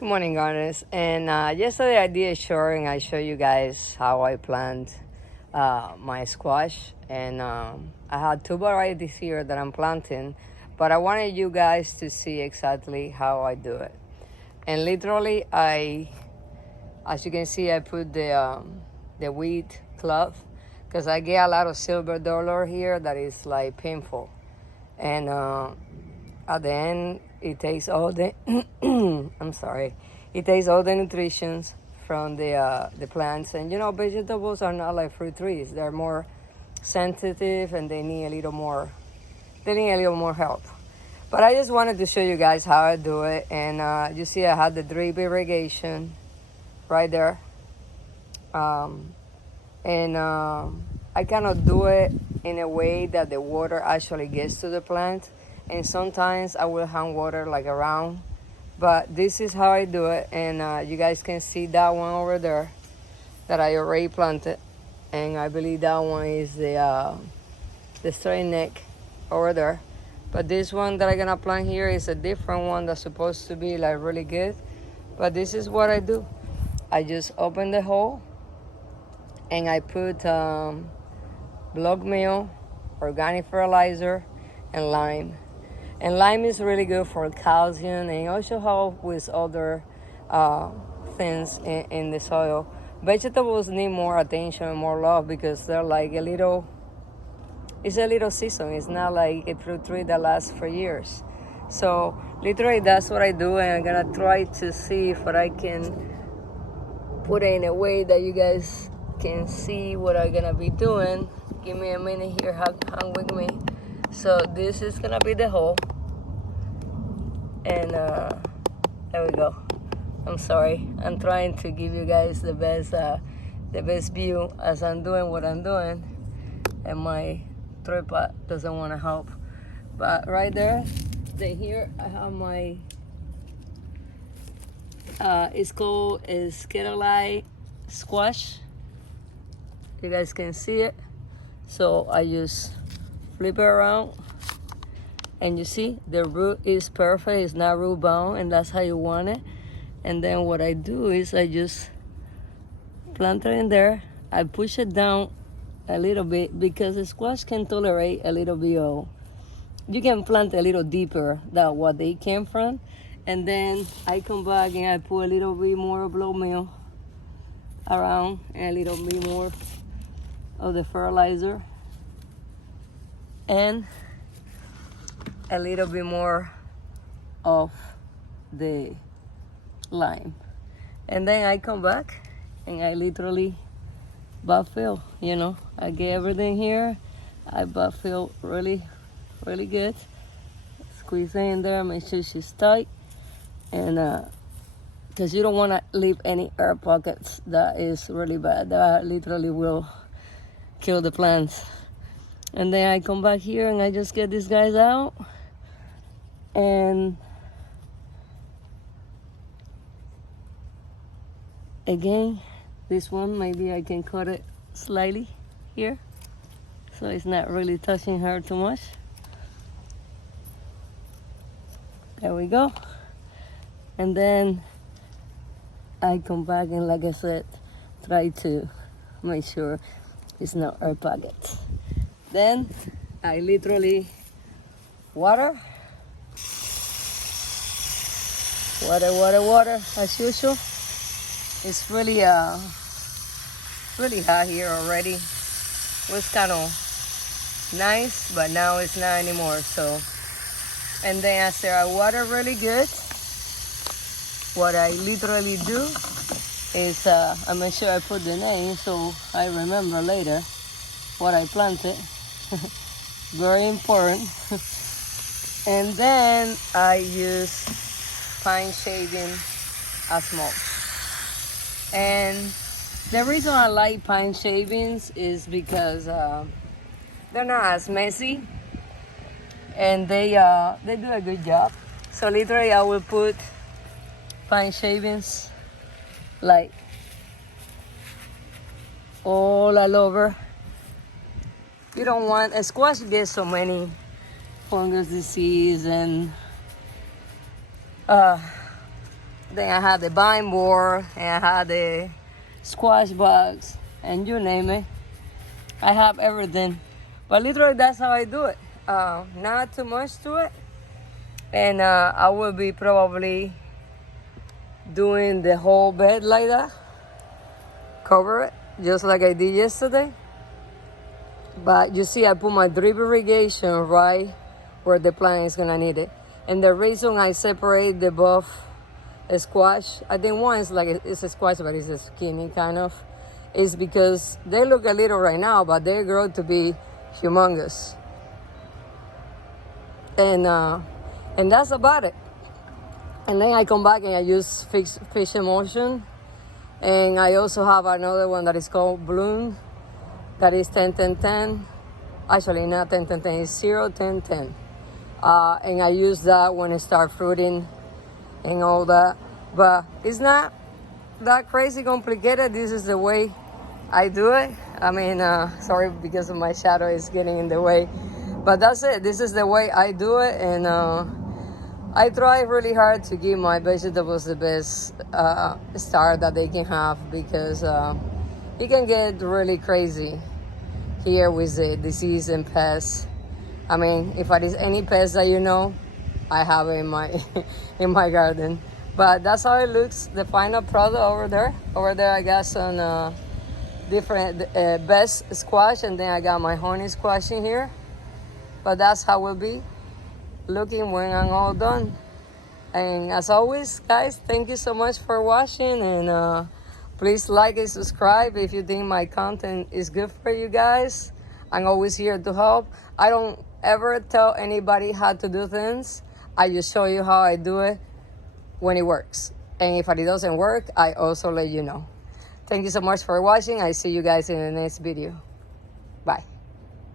Good morning, gardeners. And yesterday I did a short and I showed you guys how I plant my squash. And I had two varieties here that I'm planting, but I wanted you guys to see exactly how I do it. And literally, as you can see, I put the wheat cloth because I get a lot of silver dollar here that is like painful. And at the end, it takes all the I'm sorry, it takes all the nutritions from the plants. And vegetables are not like fruit trees; they're more sensitive and they need a little more. They need a little more help. But I just wanted to show you guys how I do it. And you see, I had the drip irrigation right there, and I cannot do it in a way that the water actually gets to the plant. And sometimes I will hand water like around, but this is how I do it. And you guys can see that one over there that I already planted, and I believe that one is the straight neck over there. But this one that I'm gonna plant here is a different one that's supposed to be like really good. But this is what I do. I just open the hole and I put block meal, organic fertilizer, and lime. And lime is really good for calcium and also help with other things in the soil. Vegetables need more attention and more love because they're like it's a little season. It's not like a fruit tree that lasts for years. So literally that's what I do, and I'm gonna try to see if I can put it in a way that you guys can see what I'm gonna be doing. Give me a minute here, hang with me. So this is gonna be the hole, and there we go. I'm sorry, I'm trying to give you guys the best view as I'm doing what I'm doing, and my tripod doesn't want to help. But right there, then here I have my it's called a Skitterlight squash. You guys can see it. So I just flip it around, and you see the root is perfect. It's not root bound, and that's how you want it. And then what I do is I just plant it in there. I push it down a little bit because the squash can tolerate a little bit of. You can plant a little deeper than what they came from. And then I come back and I put a little bit more blood meal around and a little bit more of the fertilizer and a little bit more of the lime. And then I come back and I literally backfill, I get everything here. I backfill really, really good. Squeeze it in there, make sure she's tight. And because you don't want to leave any air pockets. That is really bad. That literally will kill the plants. And then I come back here and I just get these guys out. And again, this one, maybe I can cut it slightly here so it's not really touching her too much. There we go. And then I come back and, like I said, try to make sure it's not air pockets. Then I literally water as usual. It's really hot here already. It was kind of nice, but now it's not anymore. So, and then after I water really good, what I literally do is I make sure I put the name so I remember later what I planted. Very important. And then I use pine shaving as mulch. And the reason I like pine shavings is because they're not as messy, and they do a good job. So literally I will put pine shavings like all over. You don't want a squash gets so many fungus disease and Then I have the vine board, and I have the squash box, and you name it. I have everything. But literally, that's how I do it. Not too much to it. And I will be probably doing the whole bed like that. Cover it, just like I did yesterday. But you see, I put my drip irrigation right where the plant is gonna need it. And the reason I separate the both squash, I think one is like it's a squash, but it's a skinny kind of, is because they look a little right now, but they grow to be humongous. And that's about it. And then I come back and I use fish emulsion. And I also have another one that is called Bloom, that is 10-10-10. Actually, not 10-10-10, it's 0-10-10. And I use that when I start fruiting and all that. But it's not that crazy complicated. This is the way I do it. I mean, sorry because of my shadow is getting in the way. But that's it. This is the way I do it. And I try really hard to give my vegetables the best start that they can have, because it can get really crazy here with the disease and pests. I mean, if there is any pests that you know, I have it in my in my garden. But that's how it looks, the final product over there. Over there I got some different best squash, and then I got my honey squash in here. But that's how it will be looking when I'm all done. And as always, guys, thank you so much for watching, and please like and subscribe if you think my content is good for you guys. I'm always here to help. I don't ever tell anybody how to do things. I just show you how I do it when it works. And if it doesn't work, I also let you know. Thank you so much for watching. I see you guys in the next video. Bye.